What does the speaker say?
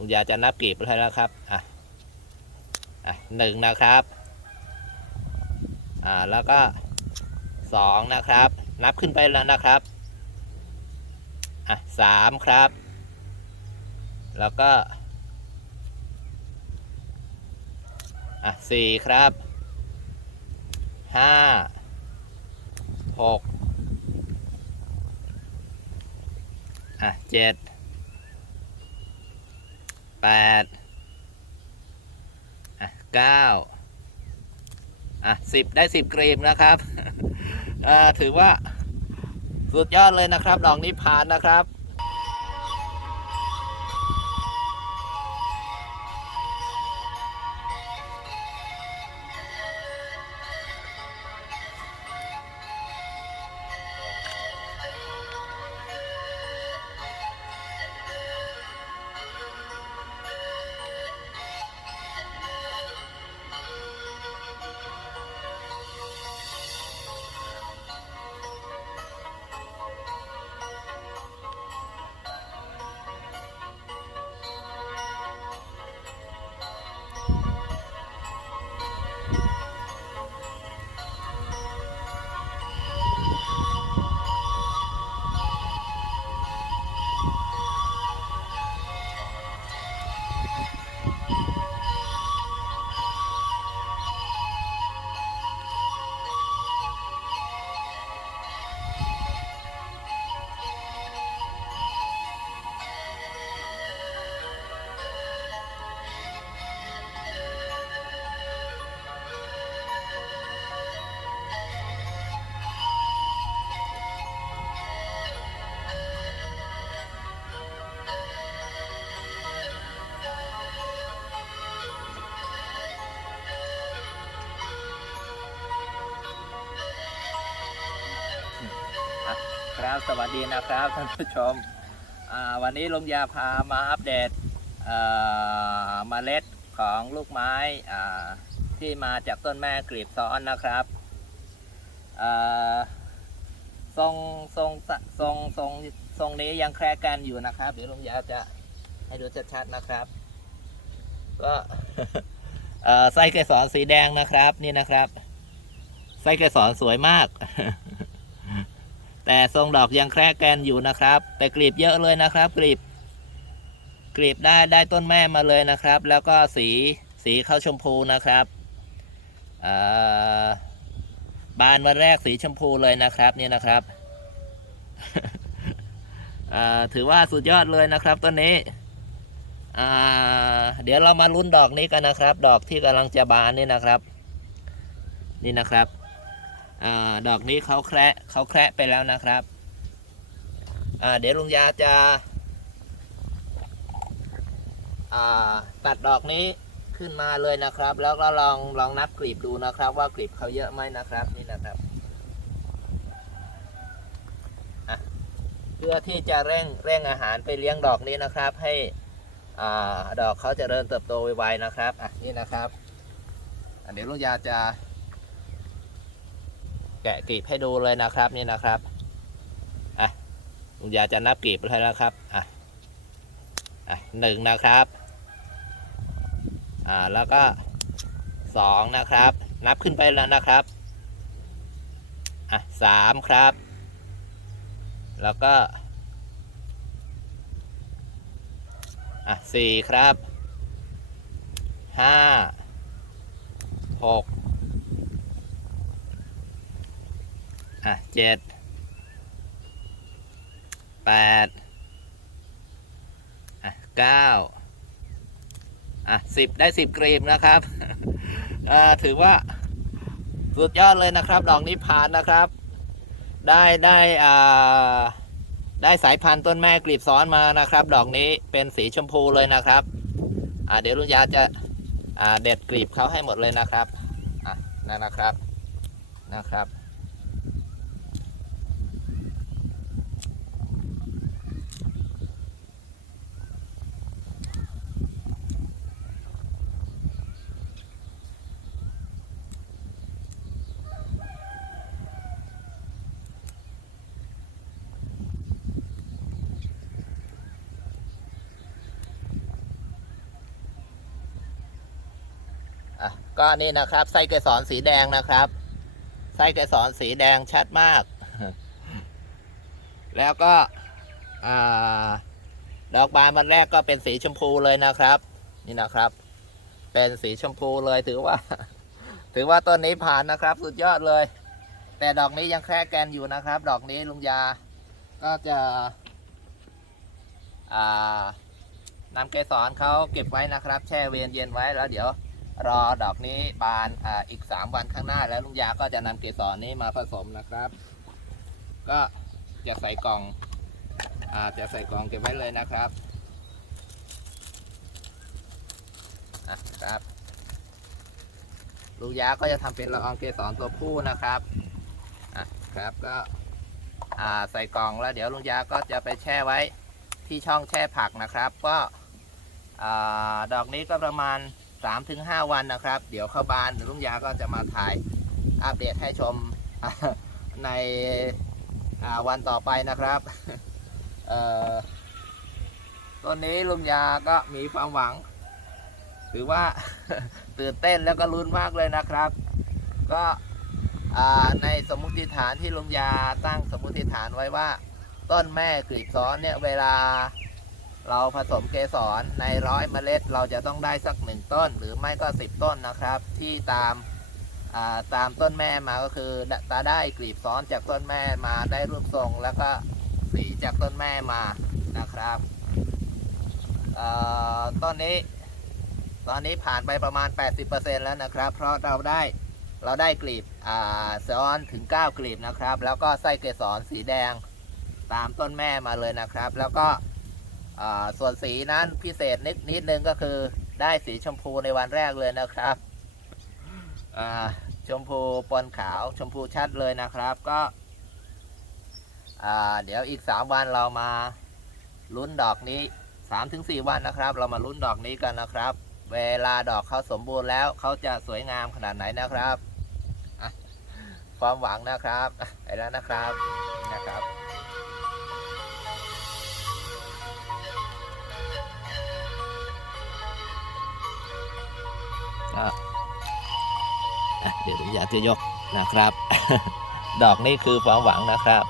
ลุงยาจะนับกลีบแล้วนะครับอะอะหนึ่งนะครับอ่าแล้วก็สองนะครับ นับขึ้นไปแล้วนะครับอะสามครับ แล้วก็อะสี่ครับห้าหกอะเจ็ด แปดอะเก้าอะสิบได้สิบกรีมนะครับ อ่า ถือว่า สุดยอดเลยนะครับ ดอกนิพานนะครับ สวัสดีนะครับท่านผู้ชมวันนี้ลุงยาพามาอัปเดตเมล็ดของลูกไม้ที่มาจากต้นแม่กลีบซ้อนนะครับทรงทรงทรงทรงทรงนี้ยังแคร์กันอยู่นะครับ เดี๋ยวลุงยาจะให้ดูชัดๆนะครับ ก็ไส้เกสรสีแดงนะครับนี่นะครับไส้เกสรสวยมาก แต่ทรงดอกยังแคร่แกนอยู่นะครับ แต่กลีบเยอะเลยนะครับกลีบกลีบได้ได้ต้นแม่มาเลยนะครับ แล้วก็สีสีเข้าชมพูนะครับบานมาแรกสีชมพูเลยนะครับนี่นะครับถือว่าสุดยอดเลยนะครับต้นนี้เดี๋ยวเรามาลุ้นดอกนี้กันนะครับ ดอกที่กำลังจะบานนี่นะครับ นี่นะครับ อาดอกนี้เขาแคระเขาแคระไปแล้วนะครับอ่าเดี๋ยวลุงยาจะอ่าตัดดอกนี้ขึ้นมาเลยนะครับ แล้วก็ลองลองนับกลีบดูนะครับ ว่ากลีบเขาเยอะไหมนะครับนี่นะครับเพื่อที่จะเร่งเร่งอาหารไปเลี้ยงดอกนี้นะครับ ให้อ่าดอกเขาจเจริญเติบโตไวๆนะครับอะนี่นะครับอะเดี๋ยวลุงยาจะ กะกลีบให้ดูเลยนะครับนี่นะครับอะลุงยาจะนับกลีบให้แล้วครับอะอะหนึ่งนะครับอ่าแล้วก็สองนะครับ นับขึ้นไปแล้วนะครับอะสามครับ แล้วก็อะสี่ครับห้าหก อะเจ็ดแปดอะเก้าอะสิบได้สิบกรีมนะครับอ่าถือว่าสุดยอดเลยนะครับดอกนี้ผ่านนะครับ ได้ได้อ่าได้สายพันธุ์ต้นแม่กลีบซ้อนมานะครับ ดอกนี้เป็นสีชมพูเลยนะครับอ่าเดี๋ยวลุงยาจะอ่าเด็ดกลีบเขาให้หมดเลยนะครับอะนั่นนะครับนะครับ อะก็นี่นะครับ ไส้เกสรสีแดงนะครับ ไส้เกสรสีแดงชัดมาก แล้วก็อ่าดอกบานมันแรกก็เป็นสีชมพูเลยนะครับ นี่นะครับ เป็นสีชมพูเลยถือว่า ถือว่าต้นนี้ผ่านนะครับ สุดยอดเลย แต่ดอกนี้ยังแค่แกนอยู่นะครับ ดอกนี้ลุงยา ก็จะนำเกสรเขาเก็บไว้นะครับ แช่เวียนเย็นไว้แล้วเดี๋ยว รอดอกนี้บานออีก 3 วันข้างหน้า แล้วลุงยาก็จะนำเกสรนี้มาผสมนะครับ ก็จะใส่กล่องอจะใส่กล่องเก็บไว้เลยนะครับอะครับลุงยาก็จะทำเป็นละอองเกสรตัวผู้นะครับอะครับก็อ่าใส่กล่องแล้วเดี๋ยวลุงยาก็จะไปแช่ไว้ที่ช่องแช่ผักนะครับ ก็อ่าดอกนี้ก็ประมาณ 3-5วันนะครับ เดี๋ยวเข้าบ้านเดี๋ยวลุงยาก็จะมาถ่ายอัปเดตให้ชมในวันต่อไปนะครับเอ่อต้นนี้ลุงยาก็มีความหวัง ถือว่าตื่นเต้นแล้วก็ลุ้นมากเลยนะครับ ก็ในสมมติฐานที่ลุงยาตั้งสมมติฐานไว้ว่า ต้นแม่กลีบซ้อนเนี่ยเวลา เราผสมเกสรในร้อยเมล็ด เราจะต้องได้สักหนึ่งต้น หรือไม่ก็สิบต้นนะครับ ที่ตามาตามต้นแม่มาก็คือตาได้กลีบซ้อนจากต้นแม่มาได้รูปทรง แล้วก็สีจากต้นแม่มานะครับต้นนี้ ตอนนี้ผ่านไปประมาณ 80%แล้วนะครับ เพราะเราได้เราได้กลีบซ้อนถึง 9 กลีบนะครับ แล้วก็ไส้เกสรสีแดงตามต้นแม่มาเลยนะครับ แล้วก็ ส่วนสีนั้นพิเศษนิดนิดนึงก็คือได้สีชมพูในวันแรกเลยนะครับชมพูปนขาวชมพูชัดเลยนะครับก็เดี๋ยวอีก 3 วันเรามาลุ้นดอกนี้ 3-4 วันนะครับ เรามาลุ้นดอกนี้กันนะครับ เวลาดอกเขาสมบูรณ์แล้วเขาจะสวยงามขนาดไหนนะครับความหวังนะครับอะไปแล้วนะครับนะครับ เดี๋ยวอยากจะยกนะครับ ดอกนี้คือความหวังนะครับ